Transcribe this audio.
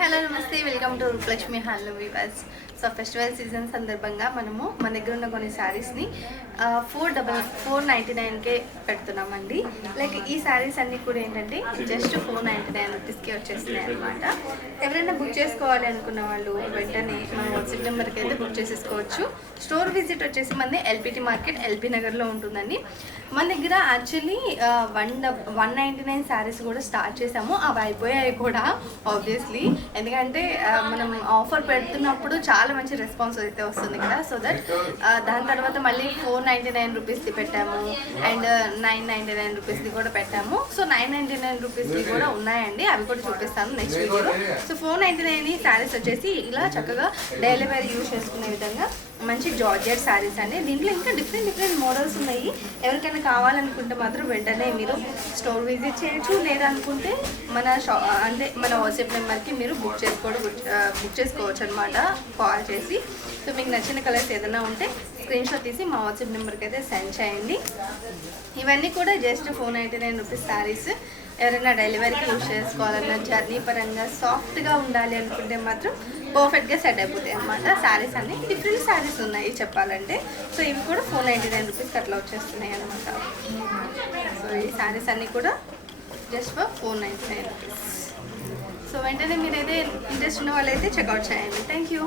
Hello నమస్తే. Welcome to Rupalakshmi hello వివాస్. So festival season సందర్భంగా మనము మన దగ్గర ఉన్న కొన్ని శారీస్ని ఫోర్ డబల్ ఫోర్ నైంటీ నైన్కే పెడుతున్నామండి. లైక్ ఈ శారీస్ అన్నీ కూడా ఏంటంటే జస్ట్ ఫోర్ నైంటీ నైన్ రూపీస్కి వచ్చేస్తున్నాయి అనమాట ఎవరైనా బుక్ చేసుకోవాలి అనుకున్న వాళ్ళు వెంటనే మన వాట్సాప్ నెంబర్కి అయితే బుక్ చేసేసుకోవచ్చు. స్టోర్ విజిట్ వచ్చేసి మనది ఎల్పిటి మార్కెట్ ఎల్బీ నగర్లో ఉంటుందండి. మన దగ్గర యాక్చువల్లీ వన్ డబ్ వన్ నైంటీ నైన్ శారీస్ కూడా స్టార్ట్ చేసాము. అవి అయిపోయాయి కూడా ఆబ్వియస్లీ ఎందుకంటే మనం ఆఫర్ పెడుతున్నప్పుడు చాలా మంచి రెస్పాన్స్ అయితే వస్తుంది కదా. సో దట్ దాని తర్వాత మళ్ళీ ఫోర్ నైంటీ నైన్ రూపీస్ది పెట్టాము. అండ్ నైన్ నైంటీ నైన్ రూపీస్ది కూడా పెట్టాము. సో నైన్ నైంటీ నైన్ రూపీస్ది కూడా ఉన్నాయండి. అవి కూడా చూపిస్తాను నెక్స్ట్ వీడియోలో so four ninety nine saris వచ్చేసి ఇలా చక్కగా డైలీ వేర్ యూజ్ చేసుకునే విధంగా మంచి జార్జెట్ శారీస్ అండి. దీంట్లో ఇంకా డిఫరెంట్ డిఫరెంట్ మోడల్స్ ఉన్నాయి. ఎవరికైనా కావాలనుకుంటే మాత్రం వెంటనే మీరు స్టోర్ విజిట్ చేయొచ్చు. లేదనుకుంటే మన షా అంటే మన వాట్సాప్ నెంబర్కి మీరు బుక్ చేసుకోవడం బుక్ చేసుకోవచ్చు అనమాట కాల్ చేసి. సో మీకు నచ్చిన కలర్స్ ఏదైనా ఉంటే స్క్రీన్షాట్ తీసి మా వాట్సాప్ నెంబర్కి అయితే సెండ్ చేయండి. ఇవన్నీ కూడా just four ninety nine rupees saris ఎవరైనా డెలివరీకి యూజ్ చేసుకోవాలన్నా జర్నీ పరంగా సాఫ్ట్గా ఉండాలి అనుకుంటే మాత్రం పర్ఫెక్ట్గా సెట్ అయిపోతాయి అనమాట శారీస్ అన్ని డిఫరెంట్ శారీస్ ఉన్నాయి చెప్పాలంటే. సో ఇవి కూడా ఫోర్ నైంటీ నైన్ రూపీస్ అట్లా వచ్చేస్తున్నాయి అనమాట సో ఈ శారీస్ అన్నీ కూడా just for four ninety nine rupees. So వెంటనే మీరైతే ఇంట్రెస్ట్ ఉన్న వాళ్ళైతే చెక్అవుట్ చేయండి. Thank you